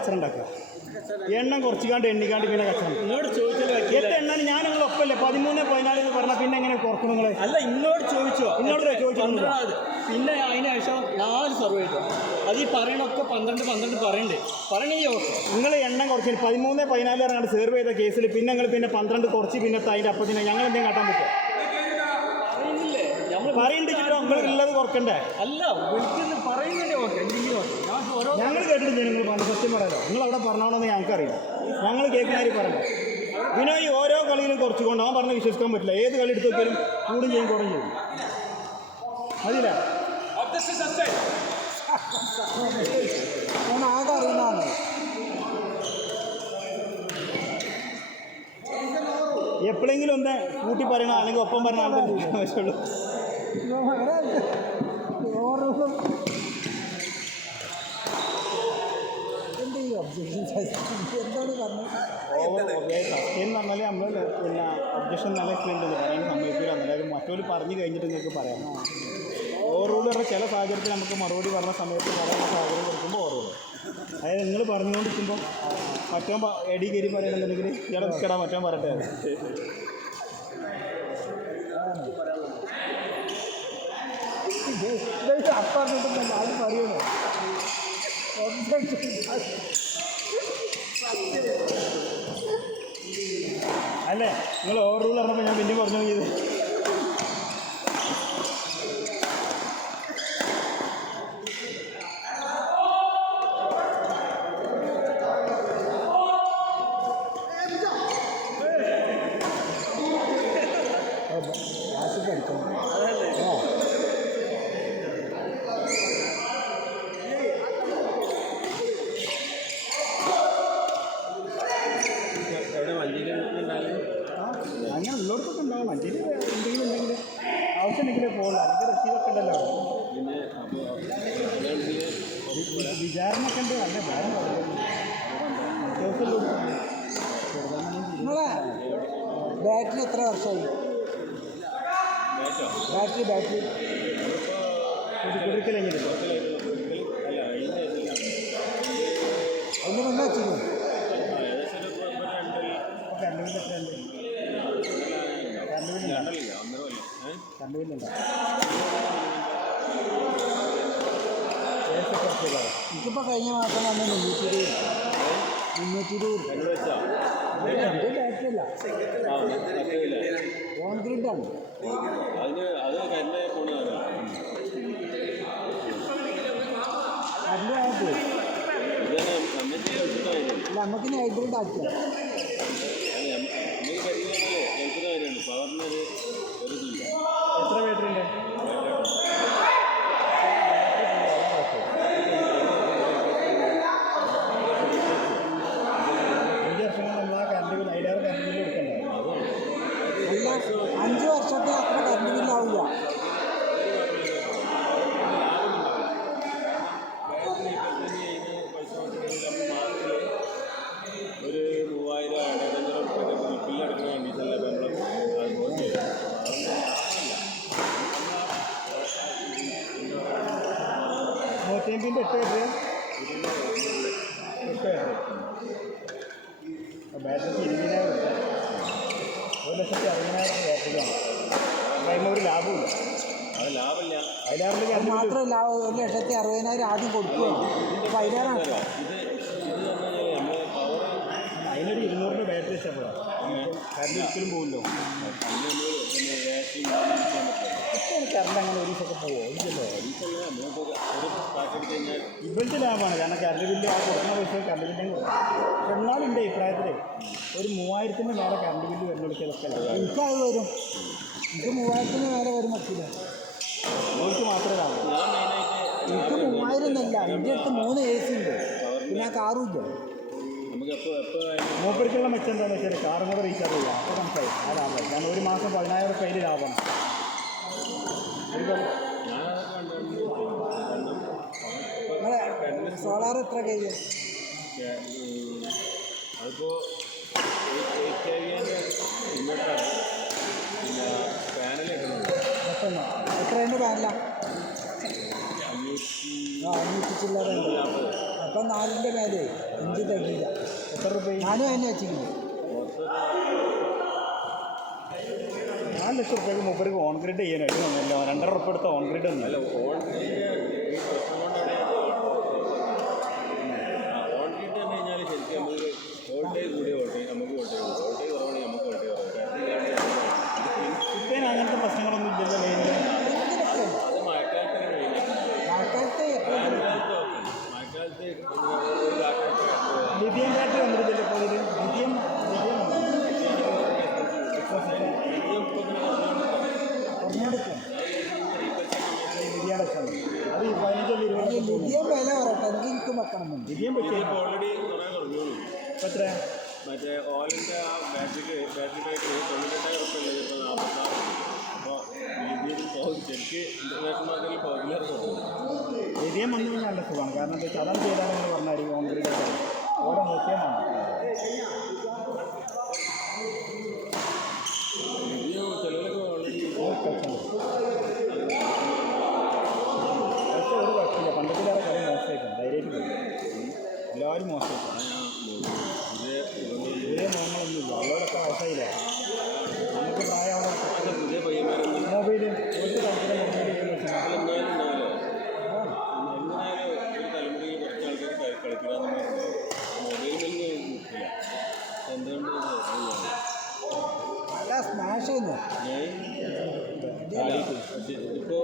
കച്ചറ ഉണ്ടാക്കുക. എണ്ണം കുറച്ചിക്കാണ്ട് എണ്ണിക്കാണ്ട് പിന്നെ കച്ചറ. ഇങ്ങോട്ട് ചോദിച്ചത് എത്ര എണ്ണാണ് ഞാൻ നിങ്ങൾ ഒപ്പല്ലേ 13, 14 എന്ന് പറഞ്ഞാൽ പിന്നെ എങ്ങനെ കുറക്കും നിങ്ങൾ? അല്ല ഇങ്ങോട്ട് ചോദിച്ചോ, ഇന്നോട് ചോദിച്ചു. പിന്നെ അതിന് ശേഷം 4 സർവേ ചെയ്തു. അത് ഈ പറയണൊക്കെ 12 പറയണേ ഓക്കെ. നിങ്ങൾ എണ്ണം കുറച്ച് 13, 14 പറഞ്ഞാൽ സെർവ് ചെയ്ത കേസിൽ പിന്നെ നിങ്ങൾ പിന്നെ 12 കുറച്ച് പിന്നെ അതിൻ്റെ അപ്പത്തിന് ഞങ്ങൾ എന്തെങ്കിലും കാട്ടാൻ പറ്റുമോ? പറയുന്നില്ലേ നമ്മൾ പറയുന്നുണ്ടെങ്കിലോ നമ്മൾ ഉള്ളത് കുറക്കണ്ടേ? അല്ല വീട്ടിൽ പറയുന്നതേ ഓക്കെ. ഞങ്ങൾ കേട്ടിട്ടില്ല നിങ്ങൾ പറഞ്ഞ സത്യം പറയാലോ. നിങ്ങൾ അവിടെ പറഞ്ഞോളെന്ന് ഞങ്ങൾക്കറിയാം. ഞങ്ങൾ കേൾക്കുന്നവർ പറയണം. പിന്നെ ഈ ഓരോ കളിയിലും കുറച്ചുകൊണ്ട് അവൻ പറഞ്ഞ് വിശ്വസിക്കാൻ പറ്റില്ല. ഏത് കളി എടുത്ത് നോക്കിയാലും കൂടും ചെയ്യും കുറയും ചെയ്യും. അതില്ല ആകെ അറിയുന്നതാണ്. എപ്പോഴെങ്കിലും ഒന്ന് കൂട്ടി പറയണം അല്ലെങ്കിൽ ഒപ്പം പറഞ്ഞ ആൾക്കാർ ആവശ്യമുള്ളൂ. എന്താണ് പറഞ്ഞത്? സത്യം പറഞ്ഞാൽ നമ്മൾ പിന്നെ ഒബ്ജക്ഷൻ നല്ല എക്സ്പ്ലെയിൻ പറയാൻ സമ്മതിക്കില്ല. അതായത് മറ്റൊരു പറഞ്ഞു കഴിഞ്ഞിട്ട് നിങ്ങൾക്ക് പറയാം. ഓവർ റൂൾ പറഞ്ഞാൽ ചില സാഹചര്യത്തിൽ നമുക്ക് മറുപടി പറഞ്ഞ സമയത്ത് പറയാനുള്ള സാഹചര്യം കൊടുക്കുമ്പോൾ ഓവർ റൂൾ. അതായത് നിങ്ങൾ പറഞ്ഞുകൊണ്ടിരിക്കുമ്പോൾ മറ്റോ എടി കയറി പറയണമെന്നുണ്ടെങ്കിൽ ഇയാളെ നിൽക്കടാ മറ്റോ പറയട്ടെ. അപ്പറഞ്ഞിട്ടുണ്ടല്ലോ അത് പറയണോ? അല്ലേ നിങ്ങൾ ഓവർ റൂൾ പറഞ്ഞപ്പോൾ ഞാൻ പിന്നെ പറഞ്ഞു ചെയ്ത്. അങ്ങനെ ഉള്ളവർക്കൊക്കെ ഉണ്ടാവും. വണ്ടിയിൽ എന്തെങ്കിലും ഉണ്ടെങ്കിൽ ആവശ്യമുണ്ടെങ്കിലേ പോകുള്ളൂ. അല്ലെങ്കിൽ റസീവൊക്കെ ഉണ്ടല്ലോ. വിചാരണയൊക്കെ ഉണ്ട്. അല്ല നിങ്ങളെ ബാറ്ററി എത്ര വർഷമായി? ബാറ്ററി കുടിക്കലെങ്കിലും അതിന് വന്നാൽ ചെയ്യും. എനിക്കിപ്പോൾ കഴിഞ്ഞ മാസം വന്ന് 320 ബാറ്ററി അല്ല, കോൺക്രീറ്റാണ്. അതിൻ്റെ ആയിട്ട് അല്ല നമുക്കിനി ഹൈബ്രിഡ് ആക്കിയ എത്ര ബാറ്ററി ഉണ്ട്? 5 വർഷത്തെ അത്ര കറണ്ട് ബില്ലാവില്ല. ഒരു 3000 ബില്ലെടുക്കുന്ന ഡീസലിൻ്റെ നൂറ്റിയമ്പിൻ്റെ 8 ബാറ്ററിക്ക് 20,000 1,60,000 ബാറ്ററിക്കാണ്. അതിന് ഒരു ലാഭമില്ല. അത് ലാഭമില്ല. അത് മാത്രമല്ല 1,60,000 ആദ്യം കൊടുക്കുകയാണ്. അപ്പോൾ അതിലേറാണ്. അതിനൊരു 200 രൂപ ബാറ്ററി ഇഷ്ടപ്പെടാം. കറണ്ട് ഒരിക്കലും പോകില്ലോ. കറണ്ട് അങ്ങനെ ഒരു ദിവസമൊക്കെ പോകുമോ? ഇല്ലല്ലോ. ഇവരുടെ ലാഭമാണ്. കാരണം കറണ്ട് ബില്ല് ആ കൊടുക്കുന്ന പൈസ കറണ്ട് ബില്ലും കൊടുക്കും. പക്ഷെ എന്നാലും എൻ്റെ അഭിപ്രായത്തിൽ ഒരു 3000-ന് മേലെ കറണ്ട് ബില്ല് വരുന്നവർക്ക് ഇതൊക്കെ എനിക്കത് വരും. എനിക്ക് 3000-ന് മേലെ വരും. പറ്റില്ല, നിങ്ങൾക്ക് മാത്രമേ ലാഭം. എനിക്ക് 3000 എന്നല്ല. എൻ്റെ അടുത്ത് 3 AC ഉണ്ട്, പിന്നെ ആ കാറും ഇല്ല. മൂപ്പർക്കുള്ള മെച്ചം എന്താണെന്ന് വെച്ചാൽ കാറും കൂടെ റീചാർജ് ചെയ്യാം. അപ്പോൾ മനസ്സിലായി ആ ലാഭം. കാരണം ഒരു മാസം 10,000 കയ്യിൽ ലാഭമാണ്. നിങ്ങളെ സോളാർ എത്ര കഴിയും? അതിപ്പോൾ 8 ഇൻവെർട്ടറാണ്. പിന്നെ പാനലൊക്കെ എത്ര അതിൻ്റെ പാനലാണ്? 500 ചില്ലറ ഉണ്ട്. അപ്പം 4ൻ്റെ മേലെ 5 തകില്ല. എത്ര രൂപ? ഞാനും അതിനെ വെച്ചിരിക്കുന്നു. 4 ലക്ഷം റുപ്യക്ക് മൂപ്പർക്ക് ഓൺഗ്രിഡ് ചെയ്യാനായിട്ട് വന്നല്ലോ. 2.5 റുപ്യ എടുത്ത ഓൺഗ്രിഡ് ഒന്നും അല്ല ഓൺഗ്രിഡിൻ്റെ ഈ പ്രശ്നം കൊണ്ടാണ് ഓൺഗ്രിഡ് എന്ന് കഴിഞ്ഞാൽ ശരിക്കും നമുക്ക് വോൾട്ടേജ് കൂടിയ വോൾട്ടേജ് നമുക്ക് വോൾട്ടേജ് കൂടും, വോൾട്ടേജ് കുറവാണെങ്കിൽ നമുക്ക് വോൾട്ടേജ് കുറവ്. ഇപ്പം അങ്ങനത്തെ പ്രശ്നങ്ങളൊന്നും ഇല്ലല്ലോ ലൈനിൽ. അത് മഴക്കാലത്താണ് മഴക്കാലത്ത് മഴക്കാലത്ത് ലിഥിയം ബാറ്ററി വന്നിട്ടില്ല ഇപ്പോൾ ഇതിൽ. ലിഥിയം കുറഞ്ഞെടുക്കും. ലിഥിയം ലക്ഷം അത് 15 20 ലിഥിയം വില പറയട്ടെ, എനിക്ക് വെക്കണമെന്നുണ്ട്. ലിഥിയം പറ്റിയ ഓൾറെഡി കുറേ കുറഞ്ഞോളൂ. എത്ര? മറ്റേ ഓയിലിൻ്റെ ആ ബാറ്ററിക്ക് 98,000 റുപ്യ ഉള്ളത് ഇപ്പോൾ 46. അപ്പോൾ രീതിയിൽ ശരിക്ക് ഇൻ്റർനാഷണൽ മാർക്കറ്റിൽ പോപ്പുലർ കൊടുക്കും. ലിഥിയം വന്നു കഴിഞ്ഞാൽ നല്ല സുഖമാണ്. കാരണം എന്താ വെച്ചാൽ അതാണ് ചെയ്താലെന്ന് പറഞ്ഞാൽ കോൺക്രീറ്റ് ഓരോ നോക്കിയാൽ മതി. ചിലരൊക്കെ ഓൾറെഡി പക്ഷേ ഒരു കുഴപ്പമില്ല. പണ്ടത്തിലേറെ കളി മോശമായിട്ടുണ്ട്. ധൈര്യമായിട്ട് പോയി എല്ലാവരും മോശമായിട്ടുണ്ട്. പുതിയ മോഹങ്ങളൊന്നുമില്ല. അവരോടൊക്കെ വയസ്സായില്ല. നമുക്ക് പ്രായമാണ്. പുതിയ പയ്യന്മാരൊന്നും മൊബൈൽ ഒരു കളിക്കുന്ന മൊബൈൽ എന്നാലും ഉണ്ടാവില്ല. എന്നാലും ഒരു തലമുറയിൽ കുറച്ച് ആൾക്കാർ കളിക്കാമെന്ന് മൊബൈൽ തന്നെ നിൽക്കില്ല. എന്തുകൊണ്ട് നല്ല സ്മാഷ് ചെയ്യുന്നു. ഇപ്പോൾ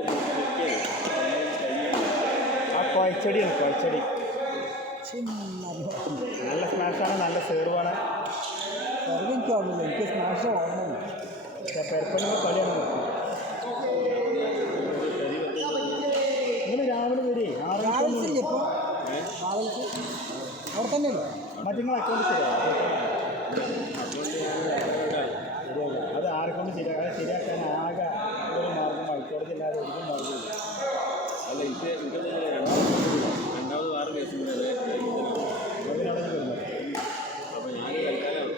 ആ കുഴച്ചടിയാണ്. കുഴച്ചടി നല്ല സ്മാഷാണ്, നല്ല സേർവാണ്. വെറുതെ എനിക്ക് ഓർമ്മയില്ല, എനിക്ക് സ്മാഷ് ഓർമ്മയില്ല. പക്ഷേ പെരപ്പനുള്ള കളിയാണ് നോക്കുന്നത്. നിങ്ങൾ രാവിലെ വരെ ട്രാവൽസില്ലേ ഇപ്പോൾ? ട്രാവൽസ് അവിടെ തന്നെയല്ലേ? മറ്റുങ്ങൾ അക്കൗണ്ട് ശരിയാവും. അത് ആരെക്കൊണ്ട് ശരിയാക്കാൻ ആകെ ഒരു മാർഗം ഹൈക്കോടതിയില്ലാതെ ഒരു മാർഗമില്ല. അല്ല എനിക്ക് രണ്ടാമത് വേറെ കേസ് അതിനാണ് വരുന്നത്. അപ്പോൾ ഞാൻ തൽക്കാലം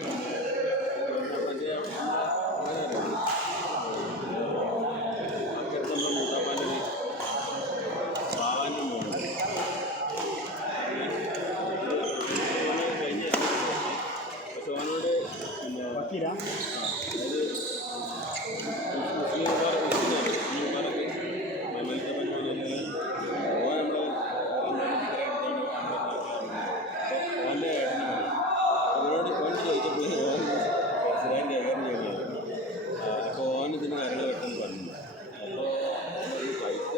വക്കീല അപ്പോൾ ഓൻ ഇതിന് കാര്യങ്ങൾ വെട്ടാൻ പറഞ്ഞു. അപ്പോൾ പൈസ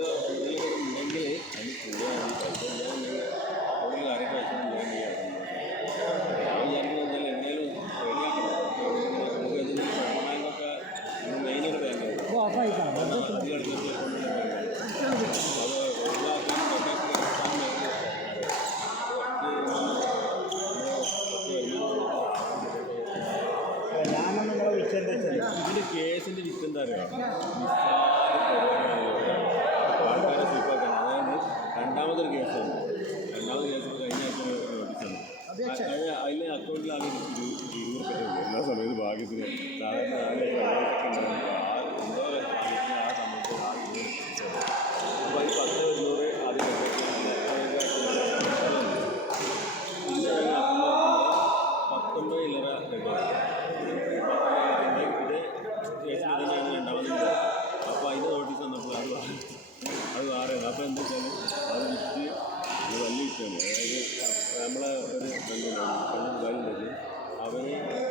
ഉണ്ടെങ്കിൽ അതിന് കൂടുതലാണ്. പൈസ ഇല്ലാന്നുണ്ടെങ്കിൽ കൂടുതൽ കാര്യങ്ങൾ വെച്ചാൽ ഞാൻ വിചാരിക്കുന്നത് എന്തെങ്കിലും റെഡിയാക്കണം. നമുക്ക് ഇതിന് ബാങ്കൊക്കെ മെയിനൊരു ബാങ്കാണ്. ഓഫായിക്കണം. അത് ഒഴിവാക്കാൻ ഞാനും നിങ്ങളെ വിളിച്ചെന്താ വെച്ചാൽ ഇതിൻ്റെ കേസിൻ്റെ വിത്ത് എന്താ അറിയാം, ആൾക്കാരെ സ്ലിപ്പാക്കാൻ. അതായത് രണ്ടാമതൊരു കേസാണ്. രണ്ടാമത് കേസ് കഴിഞ്ഞ ആഴ്ച നോട്ടീസാണ്. അതിലെ അക്കൗണ്ടിൽ ആകെ 20 രൂപ എല്ലാ സമയത്ത് ഭാഗ്യത്തിന് സാധാരണ ആകെ എന്തോ ആ സമയത്ത് ആ 20 അപ്പോൾ അതിൽ 10 200 ആദ്യം പിന്നെ 19 ഇല്ലറ രണ്ടാമത്. അപ്പോൾ അതിൻ്റെ നോട്ടീസ് വന്നപ്പോൾ അത് വേറെയാണ്. അപ്പോൾ എന്താ വെച്ചാൽ അത് വിറ്റ് വലിയ വിറ്റാണ്. അതായത് നമ്മളെ ഒരു ഫ്രണ്ടുണ്ടായിരുന്നു അവന് ഒരു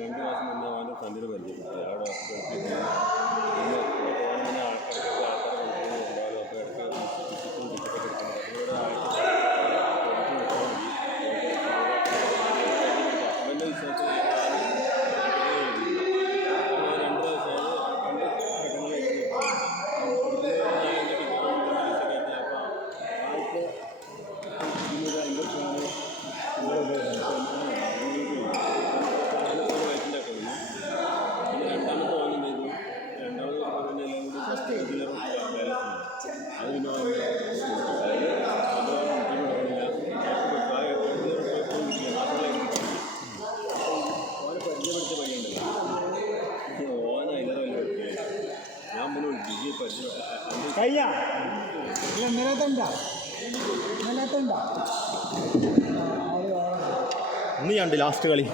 2 മാസം മുന്നേ അവൻ്റെ ഫ്രണ്ടിനെ പരിചയപ്പെട്ടു. അവിടെ പിന്നെ ആൾക്കാർക്ക് ഉണ്ടാകും. അപ്പോൾ ഇടയ്ക്ക് ചിക്കൻ ടിക്കറ്റൊക്കെ എടുക്കുന്നത് അതിലൂടെ അവൻ്റെ വിശ്വാസത്തിൽ കഴിഞ്ഞ ഇന്നലെ തണ്ട ഇന്നലത്തെ ഉണ്ടോ ഇന്ന് ഞാൻ ലാസ്റ്റ് കളി